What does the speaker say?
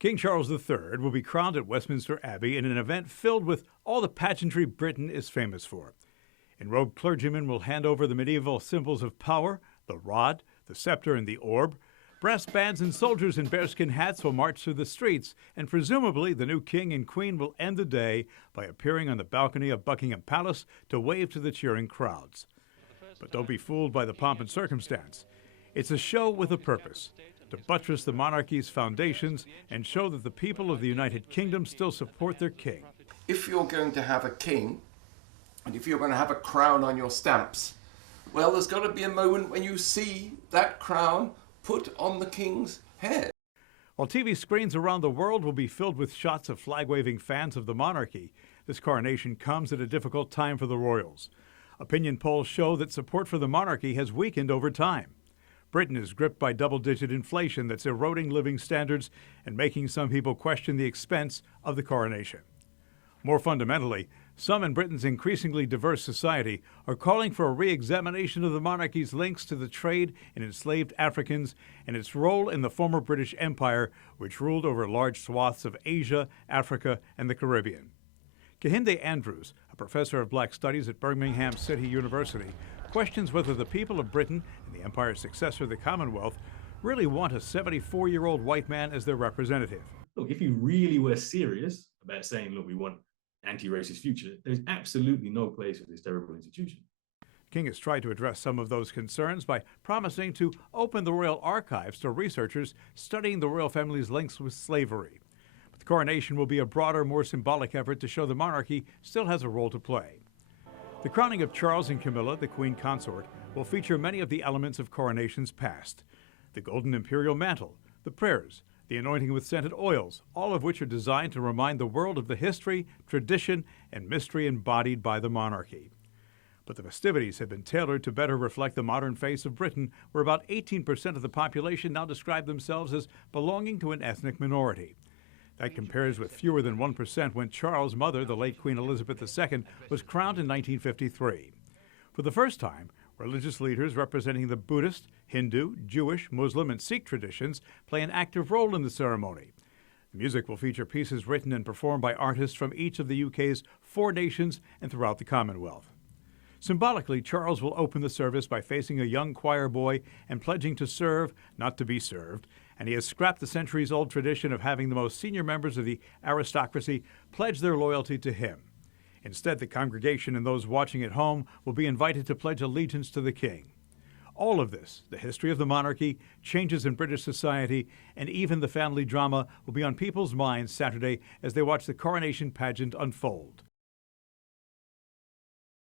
King Charles III will be crowned at Westminster Abbey in an event filled with all the pageantry Britain is famous for. Enrobed clergymen will hand over the medieval symbols of power, the rod, the scepter, and the orb. Brass bands and soldiers in bearskin hats will march through the streets, and presumably the new king and queen will end the day by appearing on the balcony of Buckingham Palace to wave to the cheering crowds. But don't be fooled by the pomp and circumstance. It's a show with a purpose, to buttress the monarchy's foundations and show that the people of the United Kingdom still support their king. If you're going to have a king, and if you're going to have a crown on your stamps, well, there's got to be a moment when you see that crown put on the king's head. While TV screens around the world will be filled with shots of flag-waving fans of the monarchy, this coronation comes at a difficult time for the royals. Opinion polls show that support for the monarchy has weakened over time. Britain is gripped by double-digit inflation that's eroding living standards and making some people question the expense of the coronation. More fundamentally, some in Britain's increasingly diverse society are calling for a re-examination of the monarchy's links to the trade in enslaved Africans and its role in the former British Empire, which ruled over large swaths of Asia, Africa, and the Caribbean. Kehinde Andrews, a professor of Black Studies at Birmingham City University, questions whether the people of Britain and the empire's successor, the Commonwealth, really want a 74-year-old white man as their representative. Look, if you really were serious about saying, look, we want anti-racist future, there's absolutely no place for this terrible institution. King has tried to address some of those concerns by promising to open the royal archives to researchers studying the royal family's links with slavery. But the coronation will be a broader, more symbolic effort to show the monarchy still has a role to play. The crowning of Charles and Camilla, the Queen Consort, will feature many of the elements of coronations past. The golden imperial mantle, the prayers, the anointing with scented oils, all of which are designed to remind the world of the history, tradition, and mystery embodied by the monarchy. But the festivities have been tailored to better reflect the modern face of Britain, where about 18% of the population now describe themselves as belonging to an ethnic minority. That compares with fewer than 1% when Charles' mother, the late Queen Elizabeth II, was crowned in 1953. For the first time, religious leaders representing the Buddhist, Hindu, Jewish, Muslim, and Sikh traditions play an active role in the ceremony. The music will feature pieces written and performed by artists from each of the UK's 4 nations and throughout the Commonwealth. Symbolically, Charles will open the service by facing a young choir boy and pledging to serve, not to be served, and he has scrapped the centuries-old tradition of having the most senior members of the aristocracy pledge their loyalty to him. Instead, the congregation and those watching at home will be invited to pledge allegiance to the king. All of this, the history of the monarchy, changes in British society, and even the family drama will be on people's minds Saturday as they watch the coronation pageant unfold.